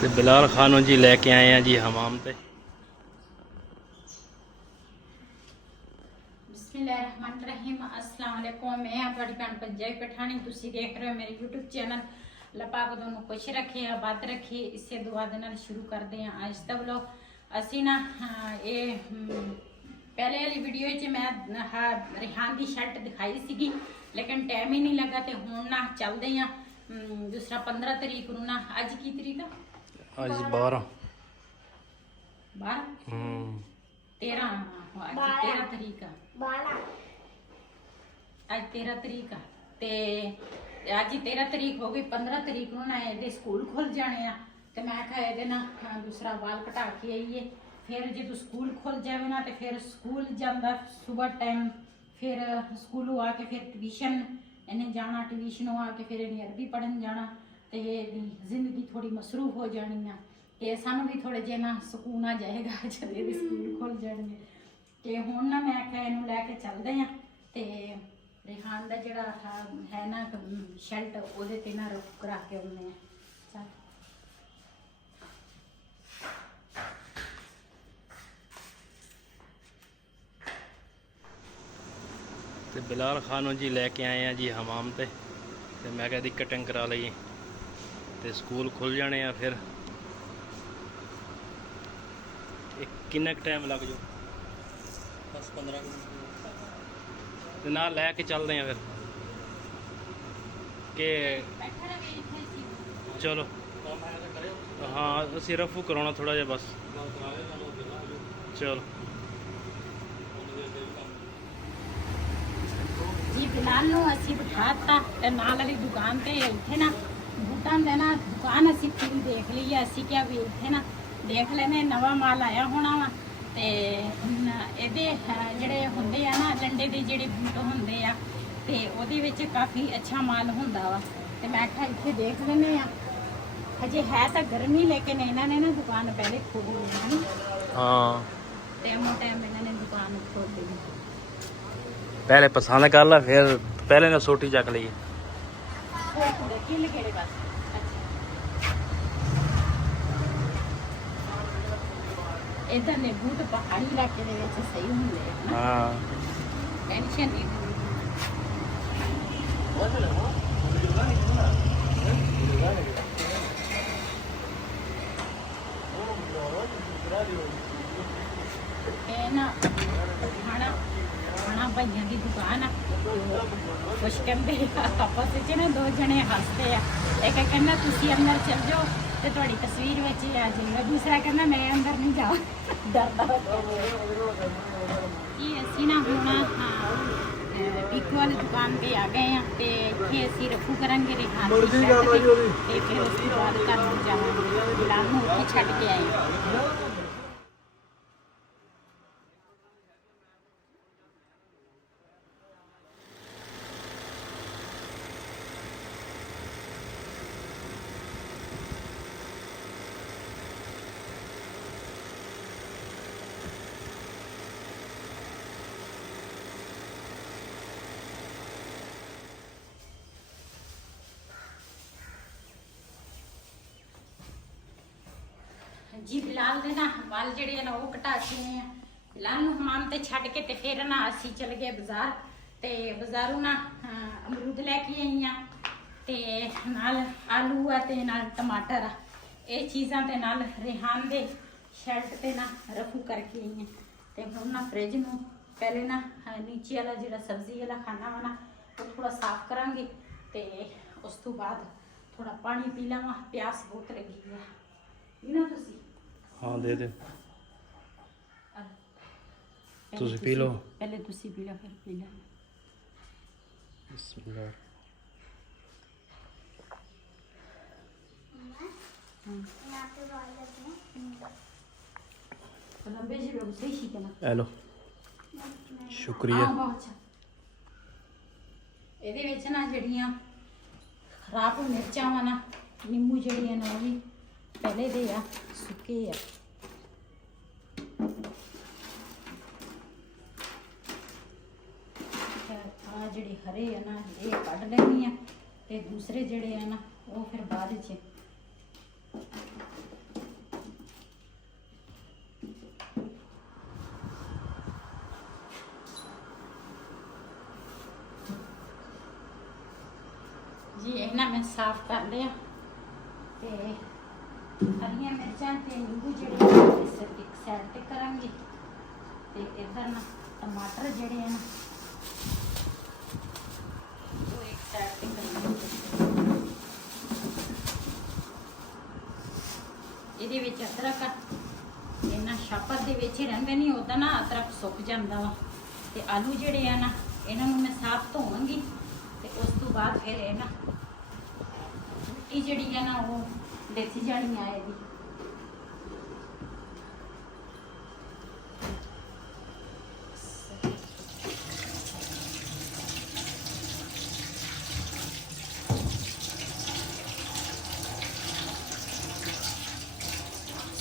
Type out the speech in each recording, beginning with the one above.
ਤੇ ਬਿਲਾਲ ਖਾਨ ਨੂੰ ਜੀ ਲੈ ਕੇ ਆਏ ਆ ਜੀ ਹਮਾਮ ਤੇ। बिस्मिल्लाहिर्रहमानिर्रहीम अस्सलाम वालेकुम। मैं हाँ थोड़ी भैन पंजाबी पठानी, तुसी देख रहे हो मेरे यूट्यूब चैनल। अल्लाह पाक दोनों खुश रखे आबाद रखे, इसे दुआ दे नाल शुरू करते हैं आज दा व्लॉग। असी ना ये पहले वाली वीडियो च मैं रिहान की शर्ट दिखाई सीगी, लेकिन टाइम ही नहीं लगा। तो हुण ना चलते हैं दूसरा 15 तरीक नूं ना, अज की तरीक आ? ਅੱਜ 12 13 13 तरीक आ। ਅੱਜ 13 तरीक आ ते ਅੱਜ 13 तरीक हो गई। 15 तरीक ਨੂੰ ਨਾ ਇਹਦੇ ਸਕੂਲ ਖੁੱਲ ਜਾਣੇ ਆ। ਤੇ ਮੈਂ ਕਿਹਾ ਇਹਦੇ ਨਾ ਦੂਸਰਾ ਵਾਲ ਕਟਾ ਕੇ ਆਈਏ, ਫਿਰ ਜਦੋਂ ਸਕੂਲ ਖੁੱਲ ਜਾਵੇ ਨਾ ਤੇ ਫਿਰ ਸਕੂਲ ਜਾਂਦਾ ਸਵੇਰ ਟਾਈਮ, ਫਿਰ ਸਕੂਲੋਂ ਆ ਕੇ ਫਿਰ ਟਿਊਸ਼ਨ ਇਹਨੇ ਜਾਣਾ, ਟਿਊਸ਼ਨੋਂ ਆ ਕੇ ਫਿਰ ਇਹਨੇ ਅਰਬੀ ਪੜ੍ਹਨ ਜਾਣਾ ਤੇ ਇਹਦੀ ਜ਼ਿੰਦਗੀ ਥੋੜੀ ਮਸਰੂਫ ਹੋ ਜਾਣੀ ਆ। ਤੇ ਸਾਨੂੰ ਵੀ ਥੋੜੇ ਜਿਹਾ ਨਾ ਸਕੂਨ ਆ ਜਾਏਗਾ ਜਦ ਇਹਦੇ ਸਕੂਲ ਖੁੱਲ ਜਾਣਗੇ। ਤੇ ਹੁਣ ਨਾ ਮੈਂ ਕਿਹਾ ਇਹਨੂੰ ਲੈ ਕੇ ਚੱਲਦੇ ਆ ਤੇ ਰਿਹਾਨ ਦਾ ਜਿਹੜਾ ਹੈ ਨਾ ਸ਼ਰਟ ਉਹਦੇ ਤੇ ਨਾ ਰੁਕ ਕਰਾ ਕੇ ਆਉਂਦੇ ਆ। ਚੱਲ ਤੇ ਬਿਲਾਲ ਖਾਨ ਨੂੰ ਜੀ ਲੈ ਕੇ ਆਏ ਆ ਜੀ ਹਮਾਮ ਤੇ। ਤੇ ਮੈਂ ਕਿਹਾ ਇਹਦੀ ਕਟਿੰਗ ਕਰਾ ਲਈਏ ਤੇ ਸਕੂਲ ਖੁੱਲ ਜਾਣੇ ਆ। ਫਿਰ ਕਿੰਨਾ ਕੁ ਟਾਈਮ ਲੱਗ ਜਾਊ? ਬਸ 15 ਮਿੰਟ ਤੇ ਨਾਲ ਲੈ ਕੇ ਚੱਲਦੇ ਆ ਫਿਰ ਕਿ ਚਲੋ। ਹਾਂ ਅਸੀਂ ਰਫੂ ਕਰਾਉਣਾ ਥੋੜਾ ਜਿਹਾ ਬਸ। ਚਲੋ ਜੀ ਬਿਲਾਲ ਨੂੰ ਅਸੀਂ ਬਿਠਾਤਾ ਤੇ ਨਾਲ ਵਾਲੀ ਦੁਕਾਨ ਤੇ ਇੱਥੇ ਨਾ ਬੂਟਾਂ ਦੇ ਨਾ ਦੁਕਾਨ ਅਸੀਂ ਪੂਰੀ ਦੇਖ ਲਈ ਹੈ। ਅਸੀਂ ਕਿਹਾ ਵੀ ਇੱਥੇ ਨਾ ਦੇਖ ਲੈਨੇ ਨਵਾਂ ਮਾਲ ਆਇਆ ਹੋਣਾ ਵਾ ਤੇ ਇਹਦੇ ਜਿਹੜੇ ਹੁੰਦੇ ਆ ਨਾ ਲੰਡੇ ਦੇ ਜਿਹੜੇ ਬੂਟ ਹੁੰਦੇ ਆ ਤੇ ਉਹਦੇ ਵਿੱਚ ਕਾਫੀ ਅੱਛਾ ਮਾਲ ਹੁੰਦਾ ਵਾ। ਤੇ ਮੈਂ ਕਿਹਾ ਇੱਥੇ ਦੇਖ ਲੈਨੇ ਆ। ਹਜੇ ਹੈ ਤਾਂ ਗਰਮੀ, ਲੇਕਿਨ ਇਹਨਾਂ ਨੇ ਨਾ ਦੁਕਾਨ ਪਹਿਲੇ ਖੋਲੀ ਹੈ। ਹਾਂ ਟਾਈਮੋਂ ਟਾਈਮ ਇਹਨਾਂ ਨੇ ਦੁਕਾਨ ਖੋਲੀ। ਪਹਿਲੇ ਪਸੰਦ ਕਰ ਲਾ, ਫਿਰ ਪਹਿਲੇ ਨਾ ਸੋਟੀ ਚੱਕ ਲਈਏ। ਕਿੱਲ ਕਿਹੜੇ ਪਾਸੇ? ਇਧਰ ਨੇ ਬੂਟ ਪਹਾੜੀ ਇਲਾਕੇ ਦੇ ਵਿੱਚ ਸਹੀ ਹੁੰਦੇ ਆ ਨਾ। ਹਾਂ ਟੈਨਸ਼ਨ ਨਹੀਂ। ਇਹ ਨਾ ਖਾਣਾ ਭਾਈਆਂ ਦੀ ਦੁਕਾਨ ਆ। ਕੁਛ ਕਹਿੰਦੇ ਆਪਸ ਵਿੱਚ ਨਾ ਦੋ ਜਣੇ ਹੱਸਦੇ ਆ। ਇੱਕ ਕਹਿੰਦਾ ਤੁਸੀਂ ਅੰਦਰ ਚੱਲ ਜਾਓ ਤੇ ਤੁਹਾਡੀ ਤਸਵੀਰ ਵਿੱਚ ਹੀ ਆ ਜਾਏਗਾ, ਦੂਸਰਾ ਕਹਿੰਦਾ ਮੈਂ ਅੰਦਰ ਨਹੀਂ ਜਾ ਡਰਦਾ। ਇਹ ਅਸੀਂ ਨਾ ਹੁਣ ਪੀਕੋ ਵਾਲੀ ਦੁਕਾਨ ਤੇ ਆ ਗਏ ਆ ਤੇ ਇੱਥੇ ਅਸੀਂ ਰਫੂ ਕਰਾਂਗੇ ਰਿਹਾਨ ਦੀ ਸ਼ਰਟ ਤੇ ਫਿਰ ਉਸ ਤੋਂ ਬਾਅਦ ਘਰ ਨੂੰ ਜਾਵਾਂਗੇ। ਬਿਲਾਲ ਨੂੰ ਉੱਥੇ ਛੱਡ ਕੇ ਆਏ ਆ। ਜੀ ਬਿਲਾਲ ਦੇ ਨਾ ਵਾਲ ਜਿਹੜੇ ਨਾ ਉਹ ਕਟਾ ਕੇ ਆ। ਬਿਲਾਲ ਨੂੰ ਹਮਾਮ ਤੇ ਛੱਡ ਕੇ ਤੇ ਫਿਰ ਨਾ ਅਸੀਂ ਚਲੇ ਗਏ ਬਾਜ਼ਾਰ ਤੇ ਬਾਜ਼ਾਰੋਂ ਨਾ ਅਮਰੂਦ ਲੈ ਕੇ ਆਈਆਂ ਤੇ ਨਾਲ ਆਲੂ ਆ ਤੇ ਨਾਲ ਟਮਾਟਰ ਆ। ਇਹ ਚੀਜ਼ਾਂ ਤੇ ਨਾਲ ਰਿਹਾਨ ਦੇ ਸ਼ਰਟ ਤੇ ਨਾ ਰਫੂ ਕਰਕੇ ਆਈਆਂ। ਤੇ ਹੁਣ ਨਾ ਫ੍ਰਿਜ ਨੂੰ ਪਹਿਲੇ ਨਾ ਨੀਚੇ ਵਾਲਾ ਜਿਹੜਾ ਸਬਜ਼ੀ ਵਾਲਾ ਖਾਣਾ ਵਾ ਨਾ ਉਹ ਥੋੜਾ ਸਾਫ਼ ਕਰਾਂਗੇ ਤੇ ਉਸ ਤੋਂ ਬਾਅਦ ਥੋੜਾ ਪਾਣੀ ਪੀ ਲਵਾਂ। ਪਿਆਸ ਬਹੁਤ ਲੱਗੀ ਆ ਨਾ। ਤੁਸੀਂ ਹਾਂ ਦੇ ਦੇ, ਤੁਸੀਂ ਪੀ ਲਓ। ਪਹਿਲੇ ਤੁਸੀਂ ਪੀ ਲਓ ਫਿਰ ਪੀ ਲੈ। ਬਿਸਮਿਲ੍ਲਾ। ਲੰਬੇ ਜਿਹੇ ਰੋਜ਼ ਸਹੀ ਸੀ ਨਾ। ਹੈਲੋ ਸ਼ੁਕਰੀਆ। ਬਹੁਤ ਅੱਛਾ। ਇਹਦੇ ਵਿੱਚ ਨਾ ਜਿਹੜੀਆਂ ਖਰਾਬ ਮਿਰਚਾਂ ਵਾ ਨਾ, ਨਿੰਬੂ ਜਿਹੜੀਆਂ ਨੇ ਉਹ ਵੀ ਪਹਿਲੇ ਦੇ ਆ, ਸੁੱਕੇ ਆ। ਆ ਜਿਹੜੇ ਹਰੇ ਆ ਨਾ ਇਹ ਕੱਢ ਲੈਣੀ ਆ ਤੇ ਦੂਸਰੇ ਜਿਹੜੇ ਆ ਨਾ ਉਹ ਫਿਰ ਬਾਅਦ ਵਿੱਚ ਜੀ ਇਹਨਾਂ ਮੈਂ ਸਾਫ਼ ਕਰ ਲਿਆ ਤੇ ਹਰੀਆਂ ਮਿਰਚਾਂ ਤੇ ਨਿੰਬੂ ਜਿਹੜੇ ਇੱਕ ਸਾਈਡ ਤੇ ਕਰਾਂਗੇ ਤੇ ਇੱਧਰ ਨਾ ਟਮਾਟਰ ਜਿਹੜੇ ਆ ਨਾ ਉਹ ਇੱਕ ਸਾਈਡ ਤੇ ਕਰਾਂਗੇ। ਇਹਦੇ ਵਿੱਚ ਅਦਰਕ ਆ, ਇਹਨਾਂ ਛਾਪਰ ਦੇ ਵਿੱਚ ਹੀ ਰਹਿੰਦੇ ਨਹੀਂ, ਉਦਾਂ ਨਾ ਅਦਰਕ ਸੁੱਕ ਜਾਂਦਾ ਵਾ। ਤੇ ਆਲੂ ਜਿਹੜੇ ਆ ਨਾ ਇਹਨਾਂ ਨੂੰ ਮੈਂ ਸਾਫ਼ ਧੋਵਾਂਗੀ ਤੇ ਉਸ ਤੋਂ ਬਾਅਦ ਫਿਰ ਇਹ ਨਾ ਮਿੱਟੀ ਜਿਹੜੀ ਆ ਨਾ ਉਹ ਦੇਸੀ ਜਾਣੀ ਆ ਇਹਦੀ।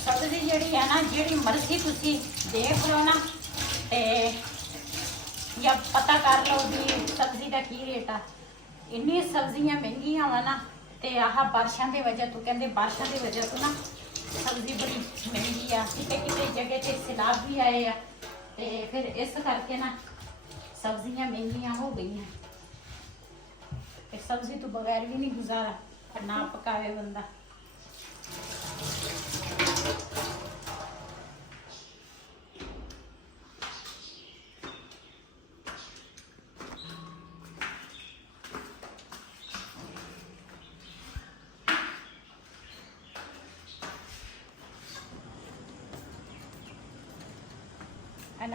ਸਬਜ਼ੀ ਜਿਹੜੀ ਆ ਨਾ ਜਿਹੜੀ ਮਰਜ਼ੀ ਤੁਸੀਂ ਦੇਖ ਲਓ ਨਾ ਤੇ ਜਾਂ ਪਤਾ ਕਰ ਲਓ ਵੀ ਸਬਜ਼ੀ ਦਾ ਕੀ ਰੇਟ ਆ। ਇੰਨੀ ਸਬਜ਼ੀਆਂ ਮਹਿੰਗੀਆਂ ਵਾ ਨਾ ਤੇ ਆਹ ਬਾਰਿਸ਼ਾਂ ਦੇ ਵਜ੍ਹਾ ਤੋਂ, ਕਹਿੰਦੇ ਬਾਰਿਸ਼ਾਂ ਦੀ ਵਜ੍ਹਾ ਤੋਂ ਨਾ ਸਬਜ਼ੀ ਬੜੀ ਮਹਿੰਗੀ ਆ। ਕਿਤੇ ਕਿਤੇ ਜਗ੍ਹਾ ਤੇ ਸੈਲਾਬ ਵੀ ਆਏ ਆ ਤੇ ਫਿਰ ਇਸ ਕਰਕੇ ਨਾ ਸਬਜ਼ੀਆਂ ਮਹਿੰਗੀਆਂ ਹੋ ਗਈਆਂ ਤੇ ਸਬਜ਼ੀ ਤੋਂ ਬਗੈਰ ਵੀ ਨਹੀਂ ਗੁਜ਼ਾਰਾ, ਨਾ ਪਕਾਵੇ ਬੰਦਾ।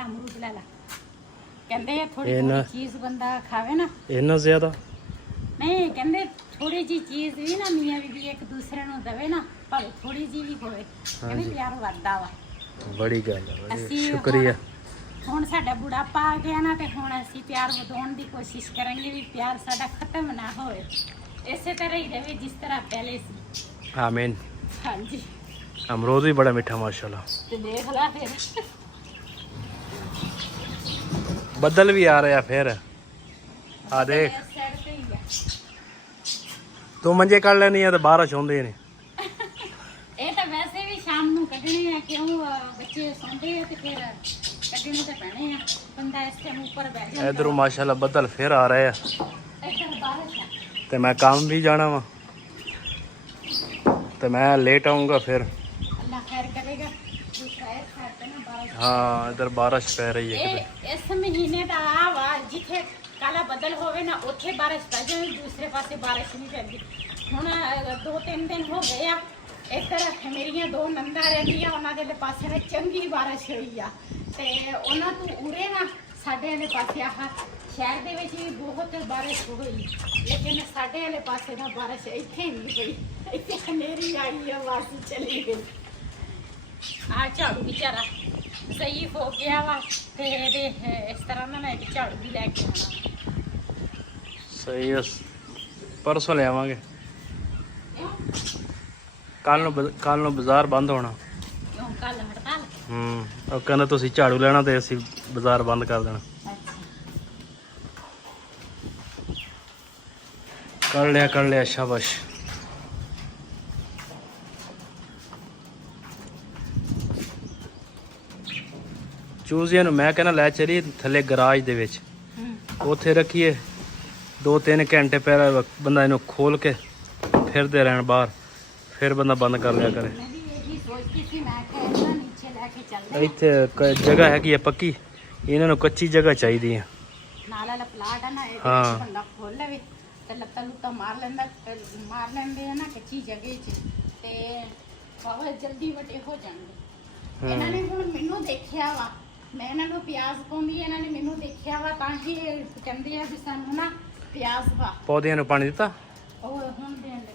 ਅਮਰੂਦ ਲੈ ਲਾ, ਕਹਿੰਦੇ ਆ ਥੋੜੀ ਚੀਜ਼ ਬੰਦਾ ਖਾਵੇ ਨਾ ਇੰਨਾ ਜ਼ਿਆਦਾ ਨਹੀਂ, ਕਹਿੰਦੇ ਥੋੜੀ ਜੀ ਚੀਜ਼ ਵੀ ਨਾ ਮੀਆਂ ਬੀਬੀ ਇੱਕ ਦੂਸਰੇ ਨੂੰ ਦੇਵੇ ਨਾ, ਭਾਵੇਂ ਥੋੜੀ ਜੀ ਵੀ ਹੋਵੇ, ਕਹਿੰਦੇ ਪਿਆਰ ਵੱਧਦਾ ਵਾ। ਬੜੀ ਗੱਲ ਹੈ, ਅਸੀਂ ਸ਼ੁਕਰੀਆ। ਹੁਣ ਸਾਡਾ ਬੁਢਾਪਾ ਆ ਗਿਆ ਨਾ ਤੇ ਹੁਣ ਅਸੀਂ ਪਿਆਰ ਵਧਾਉਣ ਦੀ ਕੋਸ਼ਿਸ਼ ਕਰਾਂਗੇ ਵੀ ਪਿਆਰ ਸਾਡਾ ਖਤਮ ਨਾ ਹੋਵੇ, ਇਸੇ ਤਰ੍ਹਾਂ ਹੀ ਰਹੇ ਜਿਸ ਤਰ੍ਹਾਂ ਪਹਿਲੇ ਸੀ। ਆਮੀਨ। ਹਾਂਜੀ, ਅਮਰੂਦ ਵੀ ਬੜਾ ਮਿੱਠਾ ਮਾਸ਼ਾਅੱਲਾ। ਤੇ ਦੇਖ ਲਾ ਫਿਰ ਬੱਦਲ ਵੀ ਆ ਰਿਹਾ ਫਿਰ ਆ ਦੇਖ, ਤੂੰ ਮੰਜੇ ਕੱਢ ਲੈਣੀ ਆ ਤੇ ਬਾਰਿਸ਼ ਹੁੰਦੀ ਨੇ। ਇਹ ਤਾਂ ਵੈਸੇ ਵੀ ਸ਼ਾਮ ਨੂੰ ਕੱਢਣੇ ਆ, ਕਿਉਂ ਬੱਚੇ ਸੌਂਦੇ ਆ ਤੇ ਫਿਰ ਕੱਢਣੇ ਤਾਂ ਪੈਣੇ ਆ, ਬੰਦਾ ਇਸ ਟਾਈਮ ਉੱਪਰ ਬੈਠ ਜਾਂਦਾ। ਇਧਰੋਂ ਮਾਸ਼ਾਅੱਲਾ ਬੱਦਲ ਫਿਰ ਆ ਰਹੇ ਆ ਇੱਧਰ ਬਾਰਿਸ਼ ਆ ਤੇ ਮੈਂ ਕੰਮ ਵੀ ਜਾਣਾ ਵਾ ਤੇ ਮੈਂ ਲੇਟ ਆਉਂਗਾ ਫਿਰ। ਅੱਲਾ ਖੈਰ ਕਰੇਗਾ। ਦੂਸਰਾ ਇਸ ਸਾਈਡ ਤੇ ਨਾ ਬਾਰਿਸ਼, ਹਾਂ ਇਧਰ ਬਾਰਿਸ਼ ਪੈ ਰਹੀ ਹੈ ਕਿਤੇ। ਇਹ ਇਸ ਮਹੀਨੇ ਦਾ ਆ ਵਾ ਜਿੱਥੇ ਕਾਲਾ ਬੱਦਲ ਹੋਵੇ ਨਾ ਉੱਥੇ ਬਾਰਿਸ਼ ਪੈ ਜਾਵੇ, ਦੂਸਰੇ ਪਾਸੇ ਬਾਰਿਸ਼ ਨਹੀਂ ਪੈਂਦੀ। ਹੁਣ 2-3 ਦਿਨ ਹੋ ਗਏ ਆ, ਇੱਧਰ ਮੇਰੀਆਂ 2 ਨੰਦਾਂ ਰਹਿੰਦੀਆਂ, ਉਹਨਾਂ ਦੇ ਪਾਸੇ ਨਾ ਚੰਗੀ ਬਾਰਿਸ਼ ਹੋਈ ਆ ਤੇ ਉਹਨਾਂ ਤੋਂ ਉਰੇ ਨਾ ਸਾਡੇ ਵਾਲੇ ਪਾਸੇ ਆਹ ਸ਼ਹਿਰ ਦੇ ਵਿੱਚ ਵੀ ਬਹੁਤ ਬਾਰਿਸ਼ ਹੋਈ, ਲੇਕਿਨ ਸਾਡੇ ਵਾਲੇ ਪਾਸੇ ਦਾ ਬਾਰਿਸ਼ ਇੱਥੇ ਨਹੀਂ ਪਈ, ਇੱਥੇ ਹਨੇਰੀ ਆਈ ਆ ਬਸ ਚਲੀ ਗਈ। ਆ ਝਾੜੂ ਵਿਚਾਰਾ ਸਹੀ ਹੋ ਗਿਆ ਵਾ ਤੇ ਇਹਦੇ ਇਸ ਤਰ੍ਹਾਂ ਨਾ ਮੈਂ ਇੱਕ ਝਾੜੂ ਵੀ ਲੈ ਕੇ ਆਉਣਾ। ਸਹੀ ਹੈ, ਪਰਸੋਂ ਲਿਆਵਾਂਗੇ। ਕੱਲ ਨੂੰ ਬਾਜ਼ਾਰ ਬੰਦ ਹੋਣਾ। ਕਿਉਂ ਕੱਲ ਹੜਤਾਲ? ਉਹ ਕਹਿੰਦਾ ਤੁਸੀਂ ਝਾੜੂ ਲੈਣਾ ਤੇ ਅਸੀਂ ਬਾਜ਼ਾਰ ਬੰਦ ਕਰ ਦੇਣਾ। ਕਰ ਲਿਆ ਸ਼ਾਬਾਸ਼। ਚੂਜ਼ੀਆਂ ਨੂੰ ਮੈਂ ਕਹਿੰਦਾ ਲੈ ਚਲੀ ਥੱਲੇ ਗਰਾਜ ਦੇ ਵਿੱਚ, ਉੱਥੇ ਰੱਖੀਏ 2-3 ਘੰਟੇ ਪਹਿਲਾਂ ਬੰਦਾ ਇਹਨੂੰ ਖੋਲ ਕੇ ਫਿਰਦੇ ਰਹਿਣ ਬਾਹਰ, ਫਿਰ ਬੰਦਾ ਬੰਦ ਕਰ ਲਿਆ ਕਰੇ। ਮੈਂ ਵੀ ਇਹੀ ਸੋਚਦੀ ਸੀ, ਮੈਂ ਕਿਹਾ ਇਹਨਾਂ ਨੀਚੇ ਲੈ ਕੇ ਚੱਲਦੇ। ਇੱਥੇ ਜਗ੍ਹਾ ਹੈਗੀ ਹੈ ਪੱਕੀ, ਇਹਨਾਂ ਨੂੰ ਕੱਚੀ ਜਗ੍ਹਾ ਚਾਹੀਦੀ ਹੈ। ਨਾਲ ਵਾਲਾ ਪਲਾਟ ਆ ਨਾ, ਇਹ ਬੰਦਾ ਖੋਲ ਲਵੇ ਤੇ ਲੱਤਾਂ ਲੁੱਤਾਂ ਮਾਰ ਲੈਂਦੇ ਆ ਨਾ ਕੱਚੀ ਜਗ੍ਹਾ 'ਚ ਤੇ ਬਹੁਤ ਜਲਦੀ ਵੱਡੇ ਹੋ ਜਾਣਗੇ। ਇਹਨਾਂ ਨੇ ਹੁਣ ਮੈਨੂੰ ਦੇਖਿਆ ਵਾ, ਮੈਂ ਇਹਨਾਂ ਨੂੰ ਪਿਆਜ਼ ਪਾਉਂਦੀ, ਇਹਨਾਂ ਨੇ ਮੈਨੂੰ ਦੇਖਿਆ ਵਾ, ਤਾਂ ਕਿ ਕਹਿੰਦੇ ਆ ਵੀ ਸਾਨੂੰ ਨਾ ਪਿਆਜ਼ ਵਾ। ਪੌਦਿਆਂ ਨੂੰ ਪਾਣੀ ਦਿੱਤਾ? ਉਹ ਹੁਣ ਦੇਣ ਲੱਗੇ।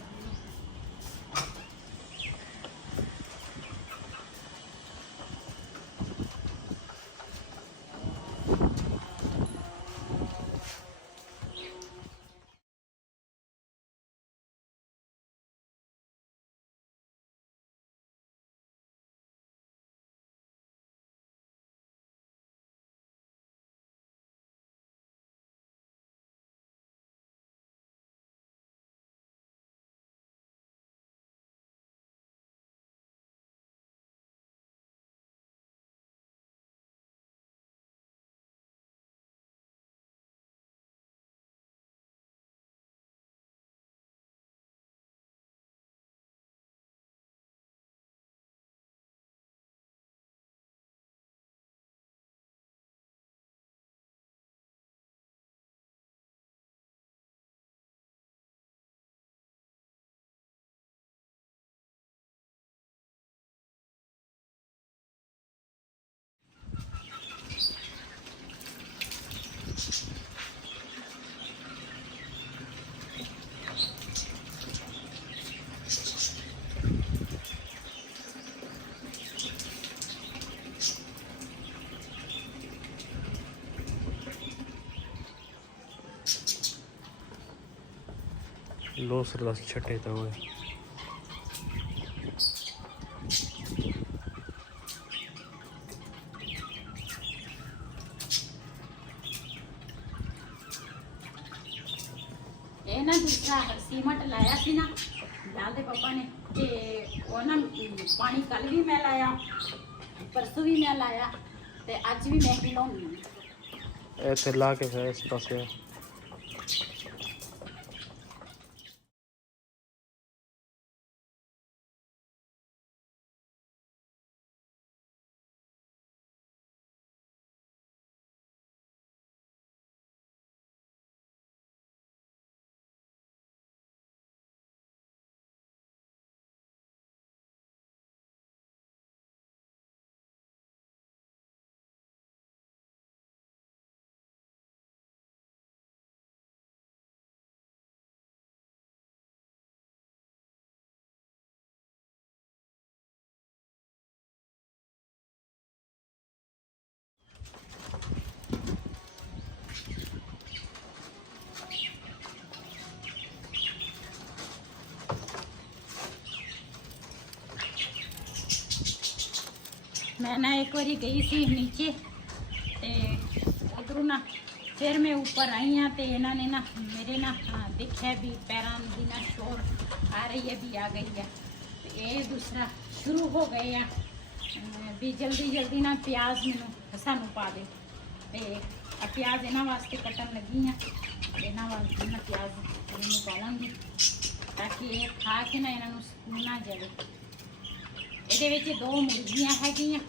ਲੋਸਰ ਦਾ ਛੱਟੇ ਤਾਂ ਹੋਏ। ਇਹ ਨਾ ਦੂਸਰਾ ਸੀਮਟ ਲਾਇਆ ਸੀ ਨਾ ਲਾਲ ਦੇ ਪਾਪਾ ਨੇ, ਤੇ ਉਹ ਨਾ ਪਾਣੀ ਕੱਲ ਵੀ ਮੈਂ ਲਾਇਆ, ਪਰਸੋਂ ਵੀ ਮੈਂ ਲਾਇਆ, ਤੇ ਅੱਜ ਵੀ ਮੈਂ ਹੀ ਲਾਉਂਦੀ ਹਾਂ। ਇੱਥੇ ਲਾ ਕੇ ਫਿਰ ਇਸ ਪਾਸੇ मैं ना एक बारी गई सी नीचे, ते उधरों ना फिर मैं ऊपर आई हाँ, तो इन्होंने ना मेरे ना देखा भी पैरों की ना शोर आ रही है, भी आ गई है। तो ये दूसरा शुरू हो गए हैं भी जल्दी जल्दी ना प्याज मैनू सानू पा दे, तो प्याज इन्हों वास्ते कटन लगी हाँ, इन्हों वास्ते ना प्याज मैनू पा लूँगी ताकि ये खा के ना इन्हों सुकून आ जाए। ये दो मुर्गियां हैगियां,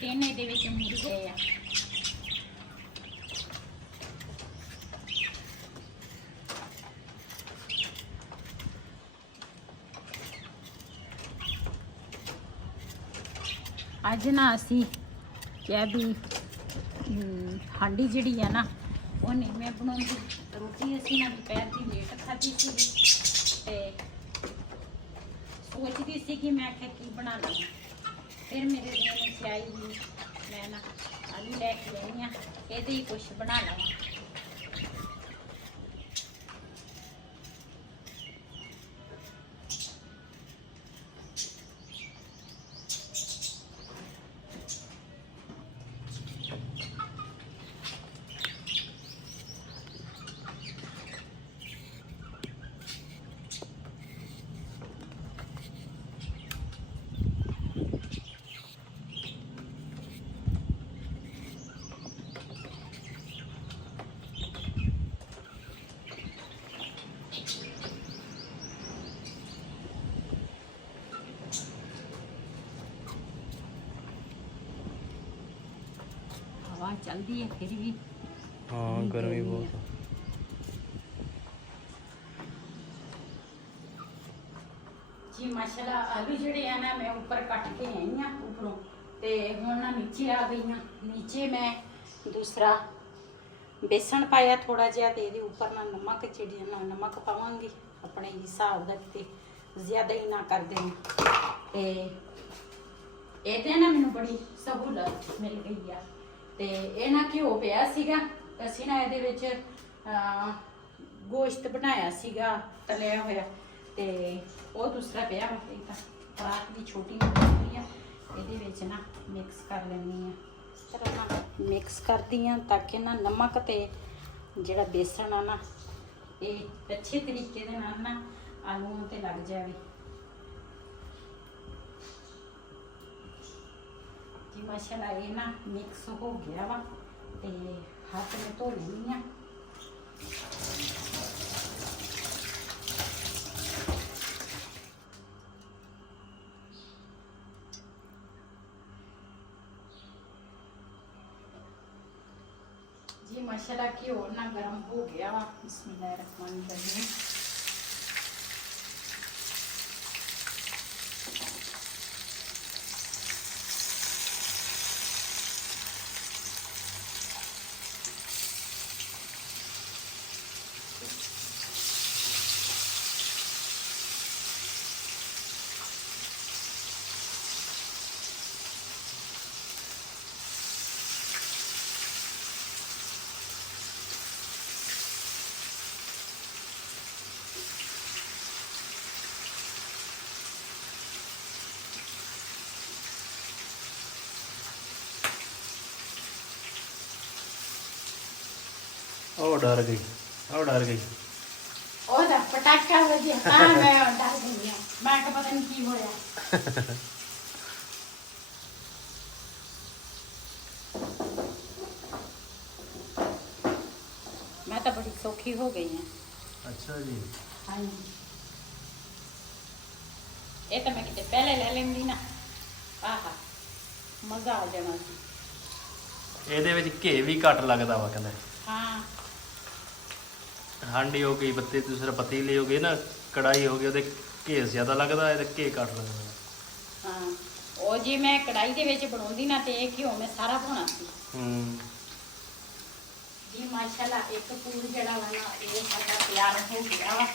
तीन ये मुर्गे आ। अज ना असी क्या भी हांडी जिहड़ी है ना वो नहीं मैं बनाऊंगी, रोटी असी ना दोपहर की लेट खाधी सी, सोचती सी कि मैं आख्या की बना लूँ, फिर मेरे दिल से आई भी मैं ना आलू लैके आई हाँ, ये ही कुछ बना लवा। हवा चलती है फिर भी, हाँ गर्मी बहुत है। जी माशाल्लाह आलू जड़े है ना मैं ऊपर कट के आई हाँ उपरों, तो हूँ ना नीचे आ गई हाँ। नीचे मैं दूसरा बेसन पाया थोड़ा जहा, तो ये ऊपर ना नमक चिड़ी ना नमक पावांगी अपने हिसाब का, तो ज़्यादा ही ना कर देना। ये ना मैनू बड़ी सहूलत मिल गई है। तो यह ना घ्यो पिया सीगा, असी ना ये गोश्त बनाया सीगा तलिया होया, ते वो दूसरा पिया परात भी छोटी हुई है, ये ना मिक्स कर लेनी है। तरह ना मिक्स करती हाँ ताकि ना नमक ते जिहड़ा बेसन है ना ये अच्छे तरीके दे नाल ना आलूओं ते लग जाए। जी माशाल्लाह ये ना मिक्स हो गया वा, ते हाथ में धो लेनी है। जी माशाल्लाह घ्यो ना गर्म हो गया वा, बिस्मिल्लाहिर्रहमानिर्रहीम। ਉਹ ਡਰ ਗਈ, ਉਹ ਡਰ ਗਈ। ਉਹਦਾ ਪਟਾਕਾ ਵਜਿਆ ਤਾਂ ਮੈਂ ਡਰ ਗਈ ਹਾਂ। ਮੈਂ ਕਿਹਾ ਪਤਾ ਨਹੀਂ ਕੀ ਹੋਇਆ। ਮੈਂ ਤਾਂ ਬੜੀ ਸੌਖੀ ਹੋ ਗਈ ਹਾਂ। ਅੱਛਾ ਜੀ। ਹਾਂਜੀ, ਇਹ ਤਾਂ ਮੈਂ ਕਿਤੇ ਪਹਿਲੇ ਲੈ ਲੈਂਦੀ ਨਾ, ਆਹਾ ਮਜ਼ਾ ਆ ਜਾਣਾ ਸੀ। ਇਹਦੇ ਵਿੱਚ ਘੇ ਵੀ ਘੱਟ ਲੱਗਦਾ ਵਾ ਕਹਿੰਦੇ। ਹਾਂ ਹਾਂਡੀ ਹੋ ਗਈ, ਬੱਤੀ ਦੂਸਰਾ ਪਤੀਲੀ ਹੋ ਗਈ ਨਾ, ਕੜਾਈ ਹੋ ਗਈ, ਉਹਦੇ ਘੇ ਜ਼ਿਆਦਾ ਲੱਗਦਾ, ਇਹਦੇ ਘੇ ਘੱਟ ਲੱਗਦਾ। ਹਾਂ, ਉਹ ਜੇ ਮੈਂ ਕੜਾਈ ਦੇ ਵਿੱਚ ਬਣਾਉਂਦੀ ਨਾ ਤੇ ਇਹ ਘਿਓ ਮੈਂ ਸਾਰਾ ਪਾਉਣਾ ਸੀ। ਜੀ ਮਾਸ਼ਾਅੱਲਾ ਇੱਕ ਪੂਰ ਜਿਹੜਾ ਵਾ ਨਾ ਇਹ ਸਾਡਾ ਤਿਆਰ ਹੋ ਗਿਆ ਵਾ।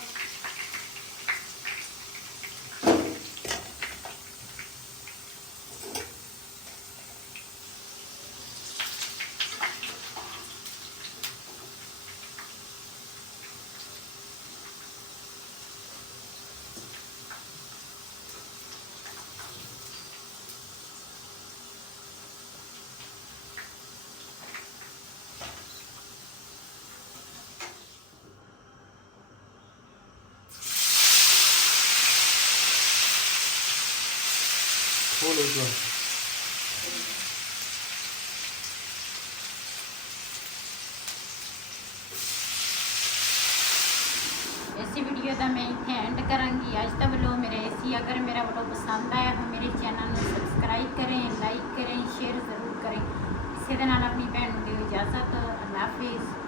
खोल उसको। ऐसी वीडियो का मैं इतने एंड करांगी। आज तक व्लॉग मेरा ऐसी, अगर मेरा व्लॉग पसंद आया तो मेरे चैनल को सब्सक्राइब करें, लाइक करें, शेयर ज़रूर करें। इसी के नाल अपनी भैन को इजाज़त। अल्लाह हाफिज़।